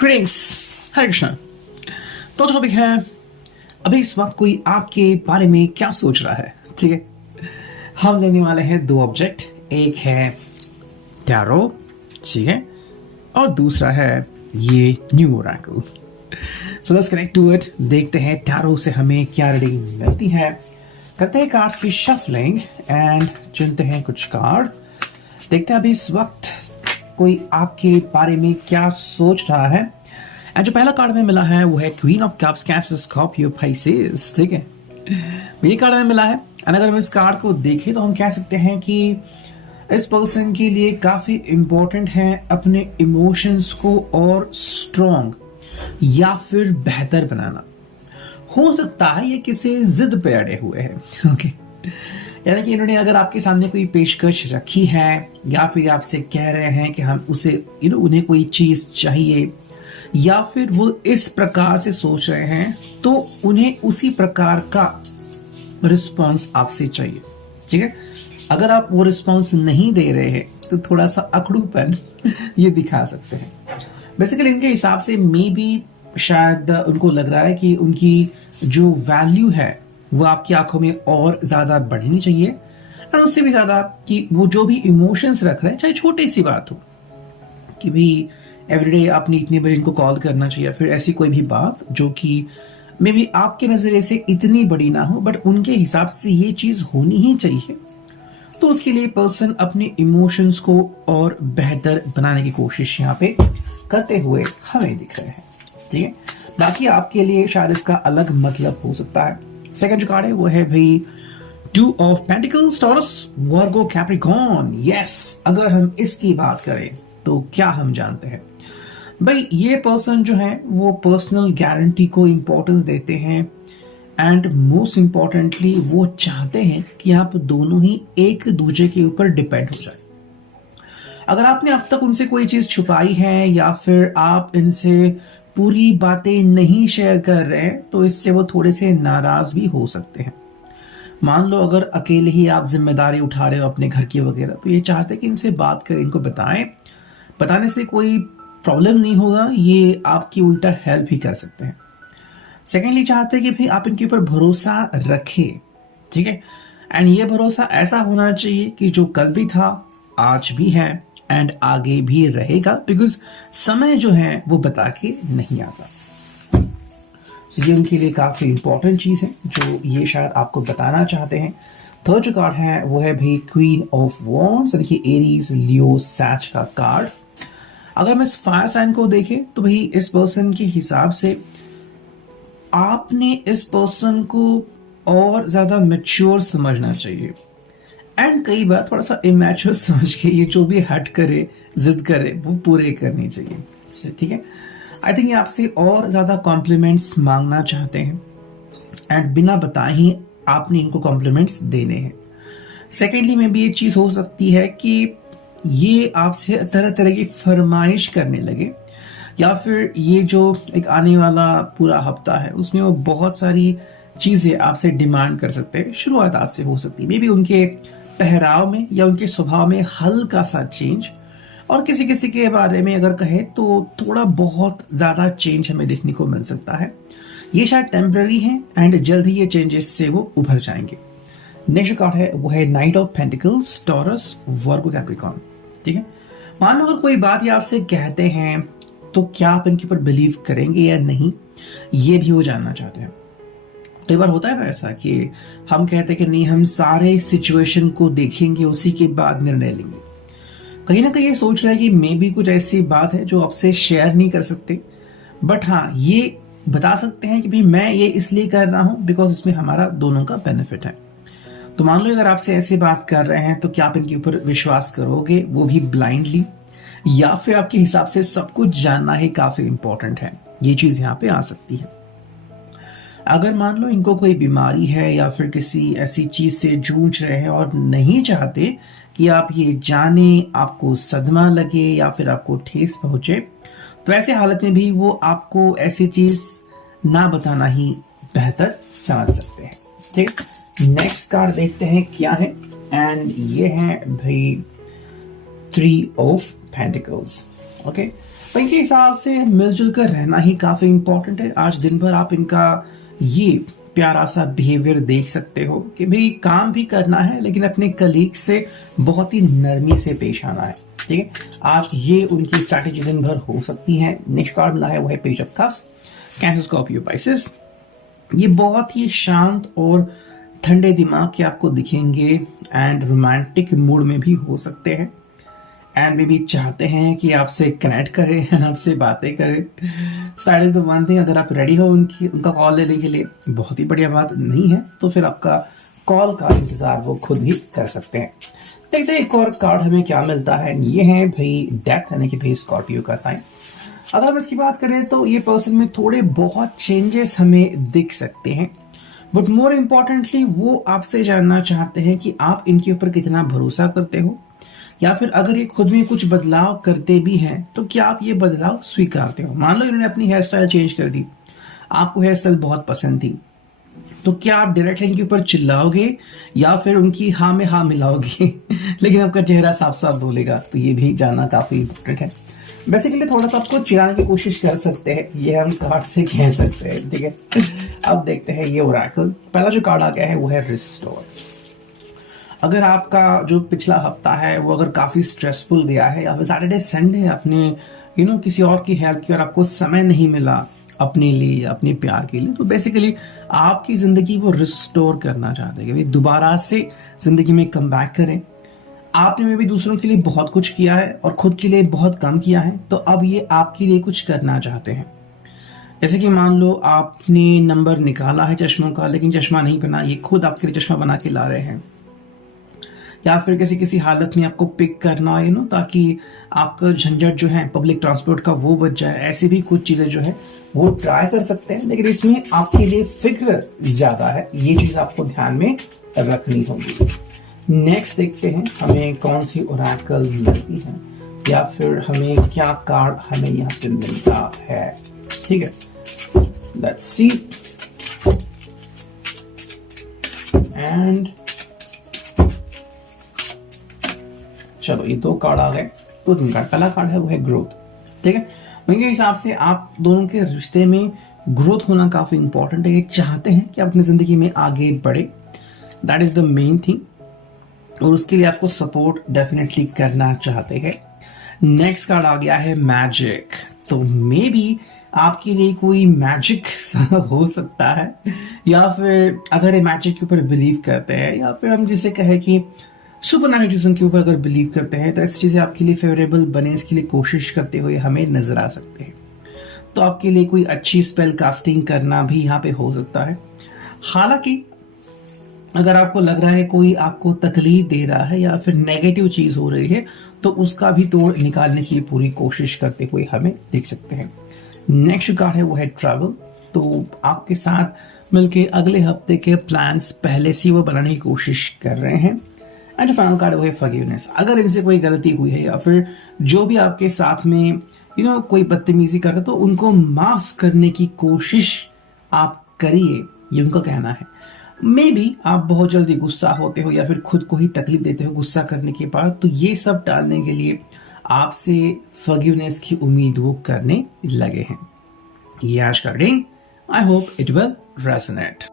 Greetings, हरे कृष्णा। तो जो topic है अभी इस वक्त कोई आपके बारे में क्या सोच रहा है, ठीक है। हम लेने वाले हैं दो ऑब्जेक्ट, एक है टैरो, ठीक है, और दूसरा है ये new oracle. So let's connect to it. देखते हैं टैरो से हमें क्या रीडिंग मिलती है। करते हैं कार्ड्स की शफलिंग एंड चुनते हैं कुछ कार्ड। देखते हैं अभी इस वक्त कोई आपके बारे में क्या सोच रहा है। एंड जो पहला कार्ड में मिला है वो है queen of cups, cancer, Scorpio, Pisces, ठीक है, ये कार्ड में मिला है। एंड अगर हम इस कार्ड को देखें तो हम कह सकते हैं कि इस पर्सन के लिए काफी इंपॉर्टेंट है अपने इमोशंस को और स्ट्रॉन्ग या फिर बेहतर बनाना। हो सकता है ये किसी जिद पे अड़े हुए हैं, ओके। यानी कि इन्होंने अगर आपके सामने कोई पेशकश रखी है या फिर आपसे कह रहे हैं कि हम उसे उन्हें कोई चीज चाहिए या फिर वो इस प्रकार से सोच रहे हैं तो उन्हें उसी प्रकार का रिस्पांस आपसे चाहिए, ठीक है। अगर आप वो रिस्पांस नहीं दे रहे हैं तो थोड़ा सा अकड़ूपन ये दिखा सकते हैं। बेसिकली इनके हिसाब से मे बी शायद उनको लग रहा है कि उनकी जो वैल्यू है वो आपकी आंखों में और ज्यादा बढ़नी चाहिए, और उससे भी ज्यादा कि वो जो भी इमोशंस रख रहे हैं, चाहे छोटी सी बात हो कि भी एवरीडे आपने इतने बजे इनको कॉल करना चाहिए, फिर ऐसी कोई भी बात जो कि मे बी आपके नजरिए से इतनी बड़ी ना हो बट उनके हिसाब से ये चीज होनी ही चाहिए, तो उसके लिए पर्सन अपने इमोशंस को और बेहतर बनाने की कोशिश यहाँ पे करते हुए हमें दिख रहे हैं, ठीक है। बाकी आपके लिए शायद इसका अलग मतलब हो सकता है। सेकंड जो कार्ड है वो है भाई two of pentacles, taurus, Virgo, Capricorn. Yes, अगर हम इसकी बात करें तो क्या हम जानते हैं भाई, ये पर्सन जो है वो पर्सनल गारंटी को इंपॉर्टेंस देते हैं एंड मोस्ट इंपॉर्टेंटली वो चाहते हैं कि आप दोनों ही एक दूसरे के ऊपर डिपेंड हो जाए। अगर आपने अब तक उनसे कोई चीज छुपाई है या फिर आप इनसे पूरी बातें नहीं शेयर कर रहे हैं तो इससे वो थोड़े से नाराज भी हो सकते हैं। मान लो अगर अकेले ही आप जिम्मेदारी उठा रहे हो अपने घर की वगैरह, तो ये चाहते हैं कि इनसे बात करें, इनको बताएं। बताने से कोई प्रॉब्लम नहीं होगा, ये आपकी उल्टा हेल्प भी कर सकते हैं। सेकेंडली चाहते हैं कि भाई आप इनके ऊपर भरोसा रखें, ठीक है। एंड ये भरोसा ऐसा होना चाहिए कि जो कल भी था, आज भी है एंड आगे भी रहेगा, बिकॉज समय जो है वो बता के नहीं आता। So, ये उनके लिए काफी इंपॉर्टेंट चीज है जो ये शायद आपको बताना चाहते हैं। थर्ड जो कार्ड है वो है भाई क्वीन ऑफ वॉन्ड्स, यानी कि एरीज, लियो, सैच का कार्ड। अगर हम इस फायर साइन को देखें तो भाई इस पर्सन के हिसाब से आपने इस पर्सन को और ज्यादा मैच्योर समझना चाहिए एंड कई बार थोड़ा सा इमैच्योर समझ के ये जो भी हट करे, जिद करे, वो पूरे करनी चाहिए, ठीक है। आई थिंक ये आपसे और ज्यादा कॉम्प्लीमेंट्स मांगना चाहते हैं एंड बिना बताए ही आपने इनको कॉम्प्लीमेंट्स देने हैं। सेकेंडली में भी ये चीज हो सकती है कि ये आपसे तरह तरह की फरमाइश करने लगे, या फिर ये जो एक आने वाला पूरा हफ्ता है उसमें वो बहुत सारी चीजें आपसे डिमांड कर सकते हैं। शुरुआत आज से हो सकती है, मे बी उनके पहराव में या उनके स्वभाव में हल्का सा चेंज, और किसी किसी के बारे में अगर कहे तो थोड़ा बहुत ज्यादा चेंज हमें देखने को मिल सकता है। ये शायद टेम्पररी है एंड जल्द ही ये चेंजेस से वो उभर जाएंगे। नेक्स्ट कार्ड है वो है night of pentacles, taurus, Virgo, Capricorn, ठीक है। मान लो अगर कोई बात ये आपसे कहते हैं तो क्या आप इनके ऊपर बिलीव करेंगे या नहीं, ये भी वो जानना चाहते हैं। कई बार होता है ना ऐसा कि हम कहते हैं कि नहीं, हम सारे सिचुएशन को देखेंगे उसी के बाद निर्णय लेंगे। कहीं ना कहीं ये सोच रहा है कि मे भी कुछ ऐसी बात है जो आपसे शेयर नहीं कर सकते, बट हाँ ये बता सकते हैं कि भाई मैं ये इसलिए कर रहा हूं बिकॉज इसमें हमारा दोनों का बेनिफिट है। तो मान लो अगर आपसे ऐसी बात कर रहे हैं तो क्या आप इनके ऊपर विश्वास करोगे, वो भी ब्लाइंडली, या फिर आपके हिसाब से सब कुछ जानना ही काफी इंपॉर्टेंट है। ये चीज यहाँ पे आ सकती है। अगर मान लो इनको कोई बीमारी है या फिर किसी ऐसी चीज से जूझ रहे हैं और नहीं चाहते कि आप ये जाने, आपको सदमा लगे या फिर आपको ठेस पहुंचे, तो ऐसे हालत में भी वो आपको ऐसी चीज ना बताना ही बेहतर समझ सकते हैं, ठीक। नेक्स्ट कार्ड देखते हैं क्या है, एंड ये है भाई थ्री ऑफ पेंटिकल्स, ओके। इनके हिसाब से मिलजुल कर रहना ही काफी इंपॉर्टेंट है। आज दिन भर आप इनका ये प्यारा सा बिहेवियर देख सकते हो कि भाई काम भी करना है लेकिन अपने कलीग से बहुत ही नरमी से पेश आना है। ठीक है, आज ये उनकी स्ट्रैटेजी दिन भर हो सकती है। नेक्स्ट कार्ड मिला है वो है page of cups, cancer, Scorpio, Pisces. ये बहुत ही शांत और ठंडे दिमाग के आपको दिखेंगे एंड रोमांटिक मूड में भी हो सकते हैं एंड मे भी चाहते हैं कि आपसे कनेक्ट करें एंड आपसे बातें करें। That is the one thing. अगर आप रेडी हो उनका कॉल लेने के लिए, बहुत ही बढ़िया बात। नहीं है तो फिर आपका कॉल का इंतजार वो खुद भी कर सकते हैं। देखते हैं एक और कार्ड हमें क्या मिलता है। ये है भाई डेथ, यानी कि भाई स्कॉर्पियो का साइन। अगर हम इसकी बात करें तो ये पर्सन में थोड़े बहुत चेंजेस हमें दिख सकते हैं, बट मोर इम्पोर्टेंटली वो आपसे जानना चाहते हैं कि आप इनके ऊपर कितना भरोसा करते हो, या फिर अगर ये खुद में कुछ बदलाव करते भी हैं तो क्या आप ये बदलाव स्वीकारते हो। मान लो इन्होंने अपनी हेयर स्टाइल चेंज कर दी, आपको हेयर स्टाइल बहुत पसंद थी, तो क्या आप डायरेक्टली इनके ऊपर चिल्लाओगे या फिर उनकी हाँ में हाँ मिलाओगे लेकिन आपका चेहरा साफ साफ बोलेगा। तो ये भी जानना काफी इंपॉर्टेंट है। बेसिकली थोड़ा सा आपको चिढ़ाने की कोशिश कर सकते हैं, ये हम कार्ड से कह सकते हैं। ठीक है, अब देखते हैं ये ओरेकल। पहला जो कार्ड आ गया है वो है रिस्टोर। अगर आपका जो पिछला हफ्ता है वो अगर काफी स्ट्रेसफुल गया है, या फिर सैटरडे संडे अपने किसी और की हेल्प की और आपको समय नहीं मिला अपने लिए, अपने प्यार के लिए, तो बेसिकली आपकी जिंदगी वो रिस्टोर करना चाहते हैं कि दोबारा से जिंदगी में कम बैक करें। आपने में भी दूसरों के लिए बहुत कुछ किया है और खुद के लिए बहुत कम किया है, तो अब ये आपके लिए कुछ करना चाहते हैं। जैसे कि मान लो आपने नंबर निकाला है चश्मों का लेकिन चश्मा नहीं बना, ये खुद आपके लिए चश्मा बना के ला रहे हैं। या फिर किसी किसी हालत में आपको पिक करना है ताकि आपका झंझट जो है पब्लिक ट्रांसपोर्ट का वो बच जाए। ऐसी भी कुछ चीजें जो है वो ट्राई कर सकते हैं, लेकिन इसमें आपके लिए फिक्र ज्यादा है, ये चीज आपको ध्यान में रखनी होगी। नेक्स्ट देखते हैं हमें कौन सी ओरेकल मिलती है, या फिर हमें क्या कार्ड हमें यहाँ पे मिलता है। ठीक है, लेट्स सी। एंड चलो ये दो कार्ड आ गए। तो पहला कार्ड है वो है ग्रोथ। ठीक है, मेरे हिसाब से आप दोनों के रिश्ते में ग्रोथ होना काफी इंपॉर्टेंट है। ये चाहते हैं कि आप अपनी जिंदगी में आगे बढ़े, that is the main thing, और उसके लिए आपको सपोर्ट डेफिनेटली करना चाहते हैं। नेक्स्ट कार्ड आ गया है मैजिक। तो मे बी आपके लिए कोई मैजिक हो सकता है, या फिर अगर ये मैजिक के ऊपर बिलीव करते हैं, या फिर हम जिसे कहें कि सुपरनैचुरल चीजों के ऊपर अगर बिलीव करते हैं, तो ऐसी चीजें आपके लिए फेवरेबल बने इसके लिए कोशिश करते हुए हमें नजर आ सकते हैं। तो आपके लिए कोई अच्छी स्पेल कास्टिंग करना भी यहाँ पे हो सकता है। हालांकि अगर आपको लग रहा है कोई आपको तकलीफ दे रहा है या फिर नेगेटिव चीज हो रही है, तो उसका भी तोड़ निकालने की पूरी कोशिश करते हुए हमें दिख सकते हैं। नेक्स्ट कार्ड है वो है ट्रैवल। तो आपके साथ मिलके अगले हफ्ते के प्लान्स पहले से वो बनाने की कोशिश कर रहे हैं। एंड जो फाइनल कार्ड है वो है फॉरगिवनेस। अगर इनसे कोई गलती हुई है या फिर जो भी आपके साथ में कोई बदतमीजी करता है, तो उनको माफ करने की कोशिश आप करिए, ये उनका कहना है। मे बी आप बहुत जल्दी गुस्सा होते हो या फिर खुद को ही तकलीफ देते हो गुस्सा करने के बाद, तो ये सब टालने के लिए आपसे फॉरगिवनेस की उम्मीद वो करने लगे हैं। ये आज का reading, I hope it will resonate.